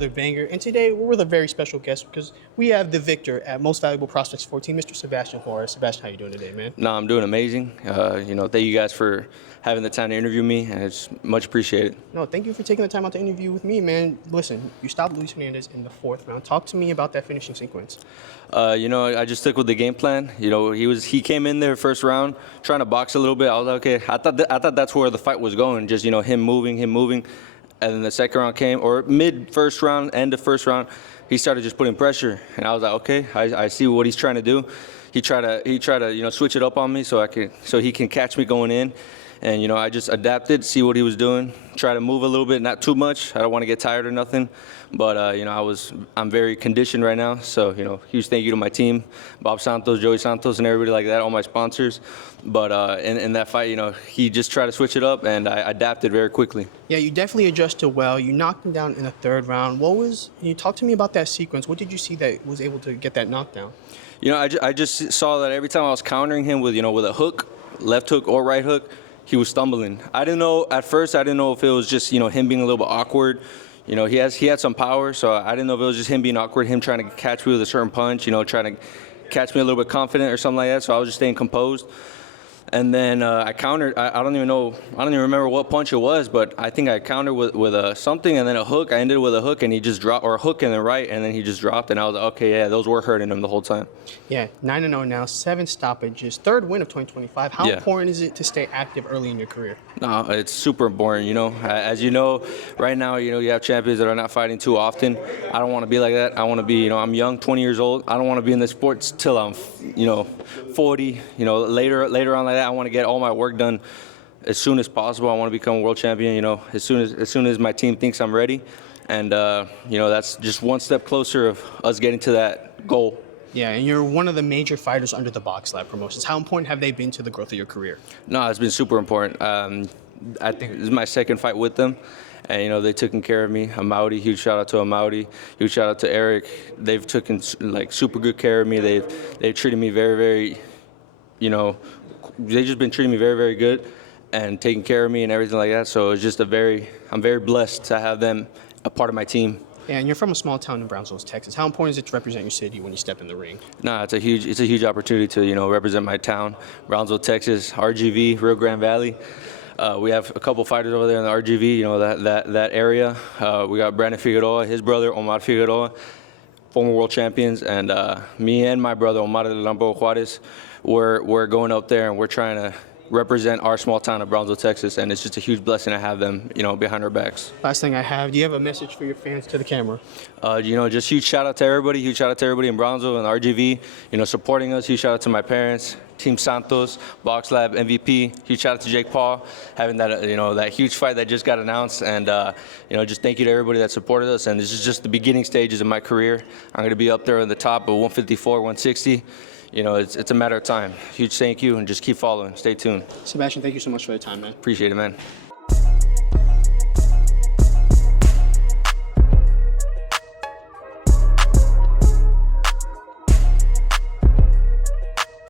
another banger. And today we're with a very special guest because we have the victor at Most Valuable Prospects 14, Mr. Sebastian Juarez. Sebastian, how you doing today, man? No, I'm doing amazing. Thank you guys for having the time to interview me, and it's much appreciated. No, thank you for taking the time out to interview with me, man. Listen, you stopped Luis Hernandez in the 4th round. Talk to me about that finishing sequence. I just stuck with the game plan. He came in there first round trying to box a little bit. I was like, okay, I thought that's where the fight was going. Just him moving. And then the second round came, or mid first round, end of first round, he started just putting pressure, and I was like, okay, I see what he's trying to do. He tried to switch it up on me so he can catch me going in, and I just adapted, see what he was doing, try to move a little bit, not too much. I don't want to get tired or nothing, but I'm very conditioned right now. So huge thank you to my team, Bob Santos, Joey Santos, and everybody like that, all my sponsors. But in that fight, he just tried to switch it up, and I adapted very quickly. Yeah, you definitely adjusted well. You knocked him down in the 3rd round. Can you talk to me about that sequence? What did you see that was able to get that knockdown? I just saw that every time I was countering him with a hook, left hook or right hook, he was stumbling. At first I didn't know if it was just him being a little bit awkward. He had some power, so I didn't know if it was just him being awkward, him trying to catch me with a certain punch, trying to catch me a little bit confident or something like that. So I was just staying composed. And then I countered. I don't even remember what punch it was, but I think I countered with something and then a hook. I ended with a hook and he just dropped, or a hook and then right, and then he just dropped. And I was like, okay, yeah, those were hurting him the whole time. Yeah, 9-0 now, 7 stoppages, 3rd win of 2025. How important is it to stay active early in your career? No, it's super important. As you know, right now, you have champions that are not fighting too often. I don't want to be like that. I want to be, I'm young, 20 years old. I don't want to be in the sports till I'm, 40. Later on like that. I want to get all my work done as soon as possible. I want to become a world champion, as soon as my team thinks I'm ready. And, that's just one step closer of us getting to that goal. Yeah, and you're one of the major fighters under the Box Lab promotions. How important have they been to the growth of your career? No, it's been super important. I think this is my 2nd fight with them. And, they've taken care of me. Amaudi, huge shout out to Amaudi. Huge shout out to Eric. They've taken super good care of me. They've treated me very, very, they've just been treating me very, very good and taking care of me and everything like that. So it's just I'm very blessed to have them a part of my team. Yeah, and you're from a small town in Brownsville, Texas. How important is it to represent your city when you step in the ring? No, it's a huge opportunity to represent my town, Brownsville, Texas, RGV, Rio Grande Valley. We have a couple fighters over there in the RGV, that area. We got Brandon Figueroa, his brother Omar Figueroa, former world champions, and me and my brother Omar de Lambo Juarez, we're going up there and we're trying to represent our small town of Brownsville, Texas, and it's just a huge blessing to have them, behind our backs. Last thing I have, do you have a message for your fans to the camera? Just huge shout out to everybody. Huge shout out to everybody in Brownsville and RGV, supporting us. Huge shout out to my parents, Team Santos, Box Lab, MVP. Huge shout out to Jake Paul, having that, that huge fight that just got announced. And, just thank you to everybody that supported us. And this is just the beginning stages of my career. I'm going to be up there in the top of 154, 160. It's a matter of time. Huge thank you, and just keep following. Stay tuned. Sebastian, thank you so much for the time, man. Appreciate it, man.